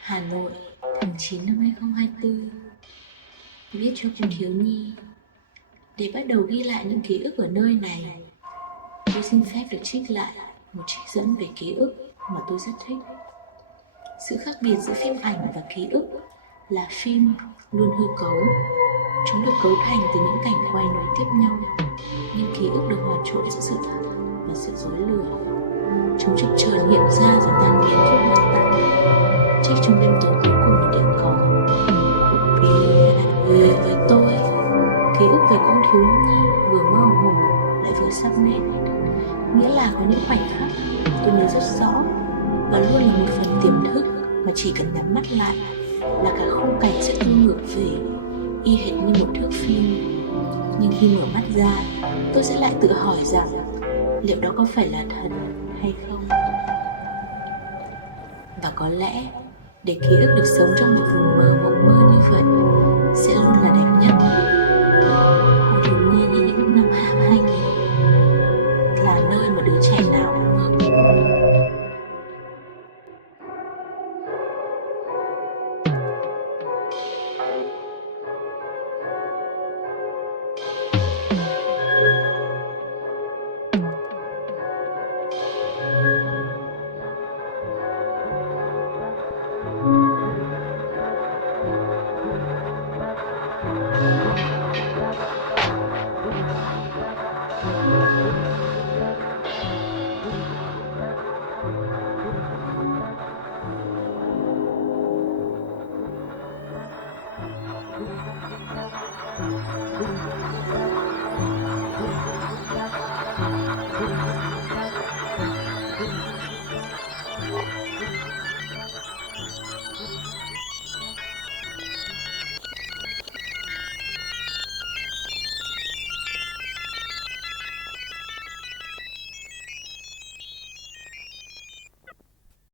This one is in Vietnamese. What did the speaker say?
Hà Nội, tháng 9 năm 2024. Viết cho cô thiếu nhi. Để bắt đầu ghi lại những ký ức ở nơi này, tôi xin phép được trích lại một trích dẫn về ký ức mà tôi rất thích. Sự khác biệt giữa phim ảnh và ký ức là phim luôn hư cấu. Chúng được cấu thành từ những cảnh quay nối tiếp nhau, nhưng ký ức được hòa trộn giữa sự thật và sự dối lừa. Chúng chập chờn hiện ra rồi tan biến khi hoàn tan. Trích trong đêm tối cuối cùng ở địa cầu. Vì với tôi, ký ức về con thiếu nhi vừa mơ hồ lại vừa sắc nét. Nghĩa là có những khoảnh khắc tôi nhớ rất rõ và luôn là một phần tiềm thức mà chỉ cần nhắm mắt lại là cả khung cảnh sẽ tua ngược về, y hệt như một thước phim. Nhưng khi mở mắt ra, tôi sẽ lại tự hỏi rằng liệu đó có phải là thật hay không. Và có lẽ để ký ức được sống trong một vùng mơ mộng mơ như vậy sẽ luôn là đẹp nhất.